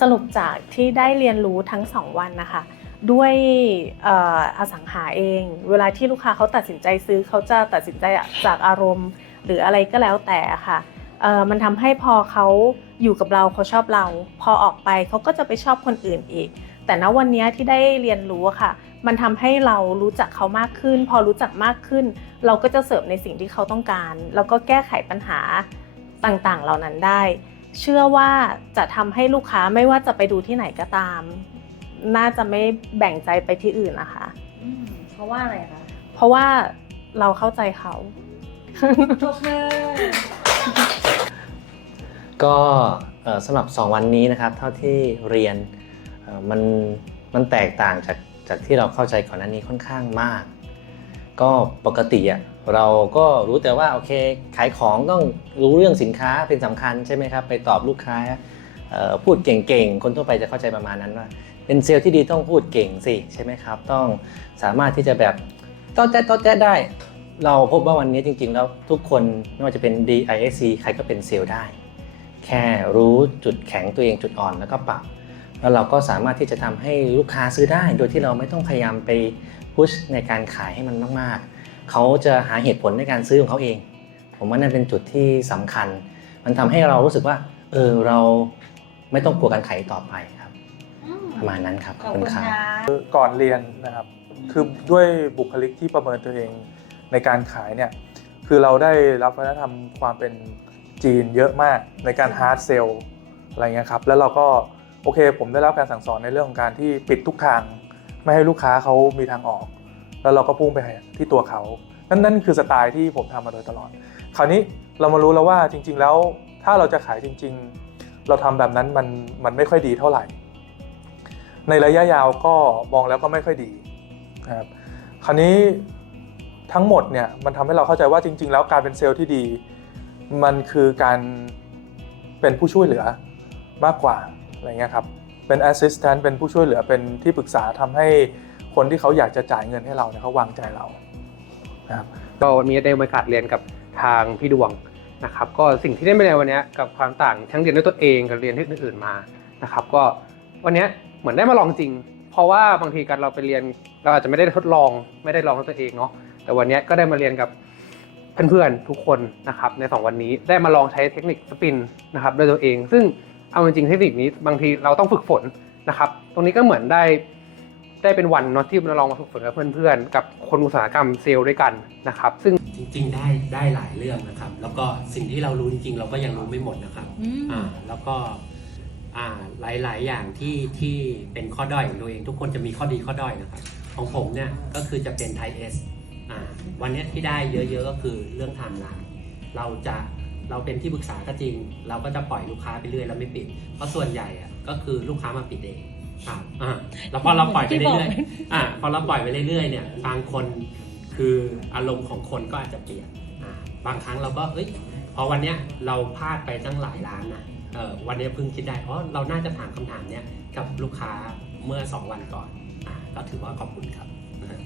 สรุปจากที่ได้เรียนรู้ทั้ง 2 วันนะคะ ด้วยออสังหาเอง เวลาที่ลูกค้าเขาตัดสินใจซื้อเขาจะตัดสินใจจากอารมณ์ หรืออะไรก็แล้วแต่ค่ะมันทำให้พอเขาอยู่กับเราเขาชอบเรา พอออกไปเขาก็จะไปชอบคนอื่นอีก แต่ณวันนี้ที่ได้เรียนรู้ค่ะ มันทำให้เรารู้จักเขามากขึ้น พอรู้จักมากขึ้น เราก็จะเสิร์ฟในสิ่งที่เขาต้องการ แล้วก็แก้ไขปัญหาต่างๆ เหล่านั้นได้ เชื่อว่าจะทำให้ลูกค้าไม่ว่าจะไปดูที่ไหนก็ตาม น่าจะไม่แบ่งใจไปที่อื่นนะคะ อืมเพราะว่าอะไรคะเพราะว่าเราเข้าใจเขาปรบมือก็เอ่อสำหรับ 2 วันนี้นะครับ เท่าที่เรียนเอ่อมันมันแตกต่างจากจากที่เราเข้าใจก่อนหน้านี้ค่อนข้างมาก ก็ปกติอะเราก็รู้แต่ว่าโอเคขายของต้องรู้เรื่องสินค้าเป็นสำคัญใช่ไหมครับ ไปตอบลูกค้าพูดเก่งๆ คนทั่วไปจะเข้าใจประมาณนั้นว่า เป็นเซลล์ที่ดีต้องพูดเก่งสิใช่ไหมครับ ต้องสามารถที่จะแบบต้อแจ๊ต้อแจ๊ได้ เราพบว่าวันนี้จริงๆ แล้วทุกคนไม่ว่าจะเป็น DISC ใครก็เป็นเซลล์ได้ แค่รู้จุดแข็งตัวเองจุดอ่อนแล้วก็ปรับแล้วเราก็สามารถที่จะทำให้ลูกค้าซื้อได้ โดยที่เราไม่ต้องพยายามไป พุชในการขายให้มันมากๆ เขาจะหาเหตุผลในการซื้อของเขาเอง ผมว่านั่นเป็นจุดที่สำคัญ มันทำให้เรารู้สึกว่าเออเราไม่ต้องกลัวการขายต่อไปครับอืมประมาณนั้นครับขอบคุณครับค่ะก่อนเรียนนะครับคือด้วยบุคลิกที่ประเมินตัวเองในการขายเนี่ยคือเราได้รับวัฒนธรรมความเป็นจีนเยอะมากในการฮาร์ดเซลอะไรเงี้ยครับแล้วเราก็โอเค ผมได้รับการสั่งสอนในเรื่องของการที่ปิดทุกทาง ไม่ให้ลูกค้าเขามีทางออก แล้วเราก็พุ่งไปที่ตัวเขานั่นนั่นคือสไตล์ที่ผมทำมาโดยตลอด คราวนี้เรามารู้แล้วว่าจริง ๆ แล้วถ้าเราจะขายจริง ๆ เราทำแบบนั้นมันมันไม่ค่อยดีเท่าไหร่ ในระยะยาวก็มองแล้วก็ไม่ค่อยดีนะครับคราวนี้ทั้งหมดเนี่ยมันทำให้เราเข้าใจว่าจริง ๆ แล้วการเป็นเซลล์ที่ดี มันคือการเป็นผู้ช่วยเหลือมากกว่าอะไรเงี้ยครับ เป็น assistant เป็นผู้ช่วยเหลือเป็นที่ปรึกษาทำให้คนที่เขาอยากจะจ่ายเงินให้เราเนี่ยเขาวางใจเรานะครับก็มีได้มีโอกาสเรียนกับทางพี่ดวงนะครับก็สิ่งที่ได้มาเรียนวันนี้กับความต่างทั้งเรียนด้วยตัวเองกับเรียนที่อื่นๆมานะครับก็วันนี้เหมือนได้มาลองจริง เพราะว่าบางทีการเราไปเรียนเราอาจจะไม่ได้ทดลองไม่ได้ลองด้วยตัวเองเนาะแต่วันนี้ก็ได้มาเรียนกับเพื่อนๆทุกคนนะครับในสองวันนี้ได้มาลองใช้เทคนิคสปินนะครับด้วยตัวเอง ซึ่ง เอาจริงๆเทคนิคนี้บางทีเราต้องฝึกฝนนะครับ ตรงนี้ก็เหมือนได้ได้เป็นวันเนาะที่เราลองมาฝึกฝนกับเพื่อนๆ กับคนอุตสาหกรรมเซลล์ด้วยกันนะครับ ซึ่งจริงๆ ได้ได้หลายเรื่องนะครับ แล้วก็สิ่งที่เรารู้จริงๆ เราก็ยังรู้ไม่หมดนะครับอืม อ่าแล้วก็อ่าหลายๆ อย่างที่ที่เป็นข้อด้อยของตัวเอง ทุกคนจะมีข้อดีข้อด้อยนะครับ ของผมเนี่ยก็คือจะเป็นไทเอสอ่าวันเนี้ยที่ได้เยอะๆ ก็คือเรื่องไทม์ไลน์เราจะ เราเป็นที่ปรึกษาก็จริง เราก็จะปล่อยลูกค้าไปเรื่อยแล้วไม่ปิด เพราะส่วนใหญ่อะก็คือลูกค้ามาปิดเองอ่าอ่าแล้วพอเราปล่อยไปเรื่อยๆอะพอเราปล่อยไปเรื่อยๆเนี่ยบางคนคืออารมณ์ของคนก็อาจจะเปลี่ยนอะบางครั้งเราก็เอ้ยพอวันเนี้ยเราพลาดไปตั้งหลายล้านนะเออวันเนี้ยเพิ่งคิดได้อ๋อเราน่าจะถามคำถามเนี้ยกับลูกค้าเมื่อ 2 วันก่อนอะก็ถือว่าขอบคุณครับนะฮะ